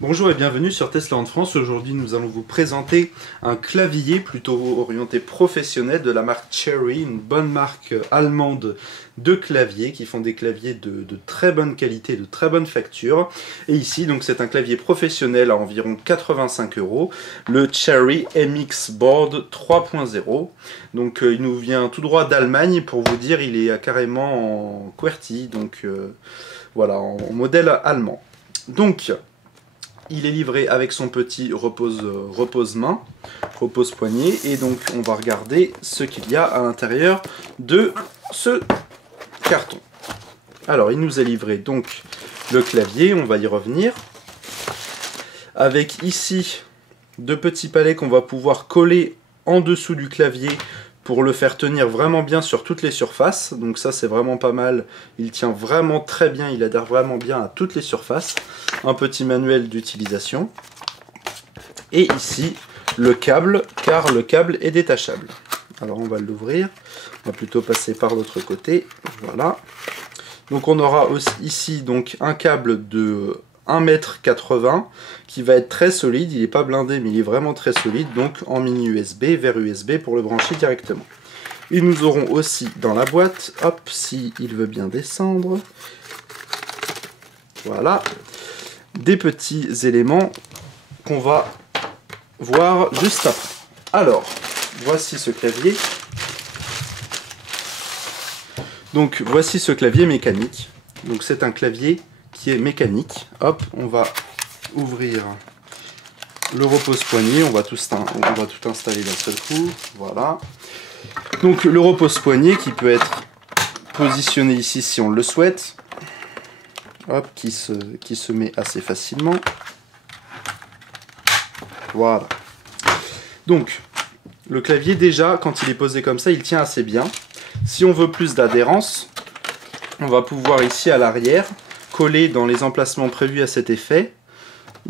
Bonjour et bienvenue sur Tesla en France. Aujourd'hui nous allons vous présenter un clavier plutôt orienté professionnel de la marque Cherry, une bonne marque allemande de claviers qui font des claviers de très bonne qualité, de très bonne facture. Et ici donc c'est un clavier professionnel à environ 85 €, le Cherry MX Board 3.0. Donc il nous vient tout droit d'Allemagne, pour vous dire il est carrément en QWERTY, donc voilà, en modèle allemand. Donc il est livré avec son petit repose-main, repose-poignet, et donc on va regarder ce qu'il y a à l'intérieur de ce carton. Alors il nous est livré donc le clavier, on va y revenir, avec ici deux petits palets qu'on va pouvoir coller en dessous du clavier pour le faire tenir vraiment bien sur toutes les surfaces. Donc ça c'est vraiment pas mal, il tient vraiment très bien, il adhère vraiment bien à toutes les surfaces. Un petit manuel d'utilisation. Et ici le câble, car le câble est détachable. Alors on va l'ouvrir, on va plutôt passer par l'autre côté, voilà. Donc on aura aussi ici donc un câble de 1,80 m qui va être très solide, il n'est pas blindé mais il est vraiment très solide, donc en mini USB vers USB pour le brancher directement. Et nous aurons aussi dans la boîte, hop, si il veut bien descendre, voilà, des petits éléments qu'on va voir juste après. Alors, voici ce clavier. Donc voici ce clavier mécanique. Donc c'est un clavier qui est mécanique. Hop, on va ouvrir le repose-poignet, on va tout installer d'un seul coup, voilà. Donc le repose-poignet qui peut être positionné ici si on le souhaite, hop, qui se met assez facilement, voilà. Donc le clavier déjà, quand il est posé comme ça, il tient assez bien. Si on veut plus d'adhérence, on va pouvoir ici à l'arrière coller dans les emplacements prévus à cet effet.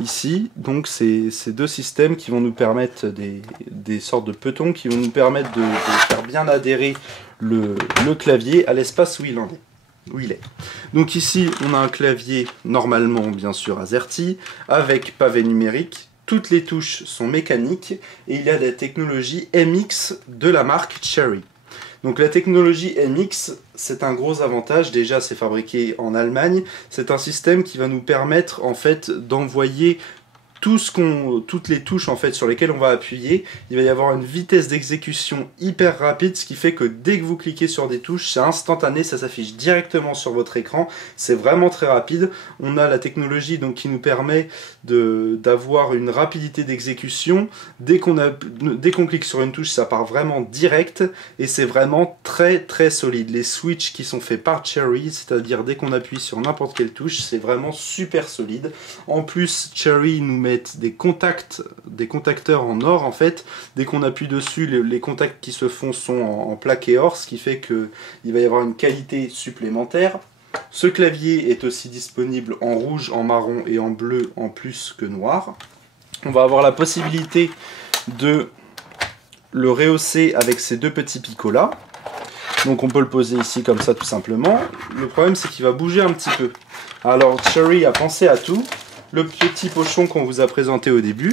Ici, donc c'est deux systèmes qui vont nous permettre des sortes de petons qui vont nous permettre de faire bien adhérer le clavier à l'espace où il est. Donc ici, on a un clavier normalement bien sûr AZERTY avec pavé numérique. Toutes les touches sont mécaniques et il y a la technologie MX de la marque Cherry. Donc la technologie MX, c'est un gros avantage. Déjà, c'est fabriqué en Allemagne. C'est un système qui va nous permettre en fait d'envoyer toutes les touches en fait sur lesquelles on va appuyer. Il va y avoir une vitesse d'exécution hyper rapide, ce qui fait que dès que vous cliquez sur des touches, c'est instantané, ça s'affiche directement sur votre écran. C'est vraiment très rapide. On a la technologie donc qui nous permet d'avoir une rapidité d'exécution. Dès qu'on clique sur une touche, ça part vraiment direct et c'est vraiment très très solide. Les switches qui sont faits par Cherry, c'est-à-dire dès qu'on appuie sur n'importe quelle touche, c'est vraiment super solide. En plus, Cherry nous met des contacteurs en or en fait. Dès qu'on appuie dessus, les contacts qui se font sont en plaqué or, ce qui fait qu'il va y avoir une qualité supplémentaire. Ce clavier est aussi disponible en rouge, en marron et en bleu en plus que noir. On va avoir la possibilité de le rehausser avec ces deux petits picots là. Donc on peut le poser ici comme ça tout simplement. Le problème c'est qu'il va bouger un petit peu. Alors Cherry a pensé à tout. Le petit pochon qu'on vous a présenté au début,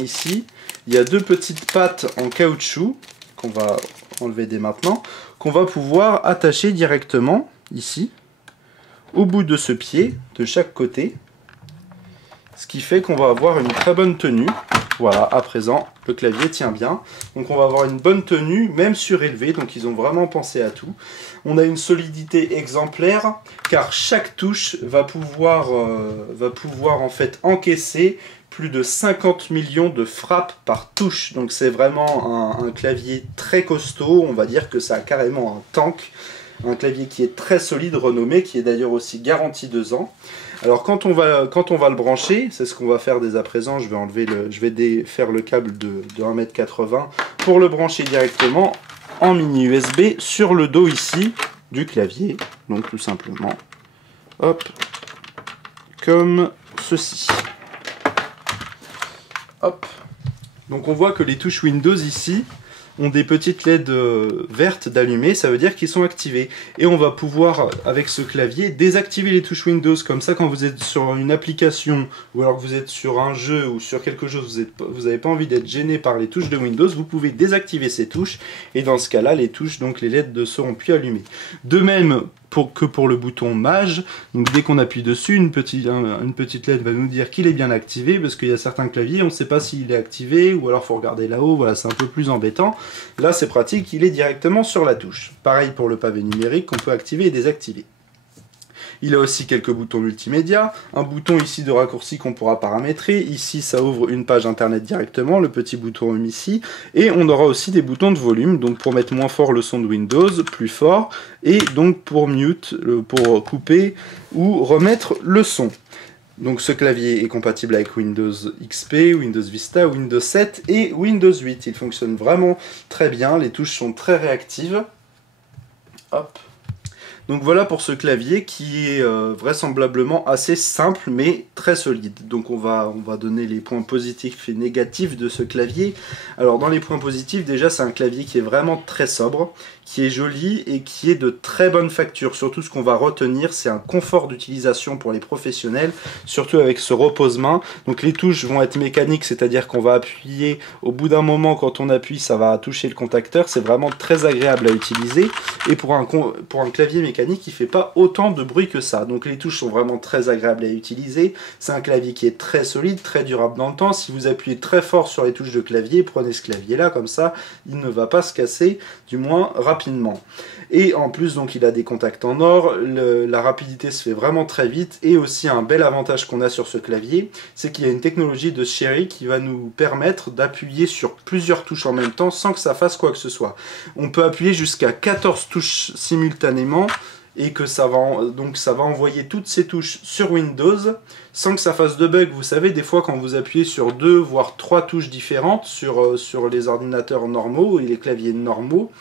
ici, il y a deux petites pattes en caoutchouc, qu'on va enlever dès maintenant, qu'on va pouvoir attacher directement, ici, au bout de ce pied, de chaque côté, ce qui fait qu'on va avoir une très bonne tenue. Voilà, à présent, le clavier tient bien. Donc on va avoir une bonne tenue, même surélevée, donc ils ont vraiment pensé à tout. On a une solidité exemplaire, car chaque touche va pouvoir en fait encaisser plus de 50 millions de frappes par touche. Donc c'est vraiment un clavier très costaud, on va dire que ça a carrément un tank. Un clavier qui est très solide, renommé, qui est d'ailleurs aussi garanti 2 ans. Alors quand on va le brancher, c'est ce qu'on va faire dès à présent, je vais défaire le câble de 1,80 m pour le brancher directement en mini USB sur le dos ici du clavier. Donc tout simplement, hop, comme ceci. Hop. Donc on voit que les touches Windows ici ont des petites LED vertes d'allumer, ça veut dire qu'ils sont activés. Et on va pouvoir, avec ce clavier, désactiver les touches Windows, comme ça quand vous êtes sur une application, ou alors que vous êtes sur un jeu, ou sur quelque chose, vous n'avez pas envie d'être gêné par les touches de Windows, vous pouvez désactiver ces touches, et dans ce cas-là, les touches, donc les LED ne seront plus allumées. De même, que pour le bouton Mage, donc dès qu'on appuie dessus, une petite LED va nous dire qu'il est bien activé, parce qu'il y a certains claviers, on ne sait pas s'il est activé, ou alors il faut regarder là-haut, voilà, c'est un peu plus embêtant. Là c'est pratique, il est directement sur la touche. Pareil pour le pavé numérique qu'on peut activer et désactiver. Il a aussi quelques boutons multimédia, un bouton ici de raccourci qu'on pourra paramétrer, ici ça ouvre une page internet directement, le petit bouton Home ici, et on aura aussi des boutons de volume, donc pour mettre moins fort le son de Windows, plus fort, et donc pour mute, pour couper ou remettre le son. Donc ce clavier est compatible avec Windows XP, Windows Vista, Windows 7 et Windows 8, il fonctionne vraiment très bien, les touches sont très réactives. Hop. Donc voilà pour ce clavier qui est vraisemblablement assez simple mais très solide. Donc on va donner les points positifs et négatifs de ce clavier. Alors dans les points positifs, déjà c'est un clavier qui est vraiment très sobre, qui est joli et qui est de très bonne facture. Surtout ce qu'on va retenir, c'est un confort d'utilisation pour les professionnels, surtout avec ce repose-main. Donc les touches vont être mécaniques, c'est-à-dire qu'on va appuyer, au bout d'un moment quand on appuie, ça va toucher le contacteur. C'est vraiment très agréable à utiliser. Et pour un clavier mécanique, il ne fait pas autant de bruit que ça. Donc les touches sont vraiment très agréables à utiliser. C'est un clavier qui est très solide, très durable dans le temps. Si vous appuyez très fort sur les touches de clavier, prenez ce clavier-là, comme ça, il ne va pas se casser, du moins rapidement. Et en plus, donc, il a des contacts en or, la rapidité se fait vraiment très vite, et aussi un bel avantage qu'on a sur ce clavier, c'est qu'il y a une technologie de Cherry qui va nous permettre d'appuyer sur plusieurs touches en même temps sans que ça fasse quoi que ce soit. On peut appuyer jusqu'à 14 touches simultanément, et que ça va envoyer toutes ces touches sur Windows sans que ça fasse de bug. Vous savez, des fois quand vous appuyez sur 2 voire 3 touches différentes sur les ordinateurs normaux et les claviers normaux,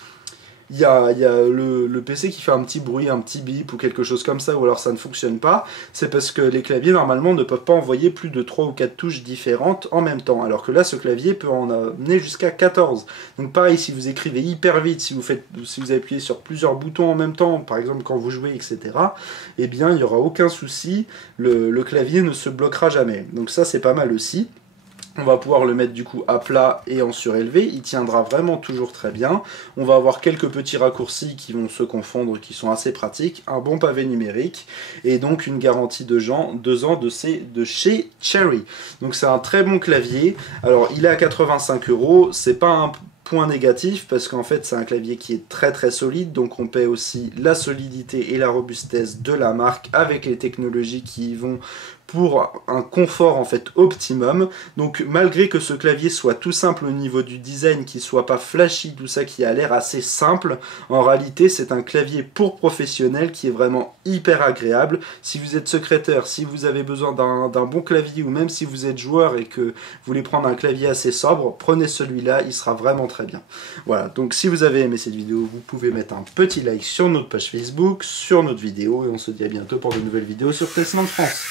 il y a le PC qui fait un petit bruit, un petit bip ou quelque chose comme ça, ou alors ça ne fonctionne pas. C'est parce que les claviers normalement ne peuvent pas envoyer plus de 3 ou 4 touches différentes en même temps, alors que là ce clavier peut en amener jusqu'à 14. Donc pareil, si vous écrivez hyper vite, si vous appuyez sur plusieurs boutons en même temps, par exemple quand vous jouez, etc., eh bien il n'y aura aucun souci, le clavier ne se bloquera jamais. Donc ça c'est pas mal aussi. On va pouvoir le mettre du coup à plat et en surélevé, il tiendra vraiment toujours très bien. On va avoir quelques petits raccourcis qui vont se confondre, qui sont assez pratiques, un bon pavé numérique et donc une garantie de 2 ans de chez Cherry. Donc c'est un très bon clavier. Alors il est à 85 €, c'est pas un point négatif parce qu'en fait c'est un clavier qui est très très solide, donc on paie aussi la solidité et la robustesse de la marque avec les technologies qui y vont pour un confort en fait optimum. Donc malgré que ce clavier soit tout simple au niveau du design, qu'il soit pas flashy, tout ça, qui a l'air assez simple, en réalité c'est un clavier pour professionnels qui est vraiment hyper agréable. Si vous êtes secrétaire, si vous avez besoin d'un bon clavier, ou même si vous êtes joueur et que vous voulez prendre un clavier assez sobre, prenez celui-là, il sera vraiment très bien. Voilà, donc si vous avez aimé cette vidéo, vous pouvez mettre un petit like sur notre page Facebook, sur notre vidéo, et on se dit à bientôt pour de nouvelles vidéos sur Testament France.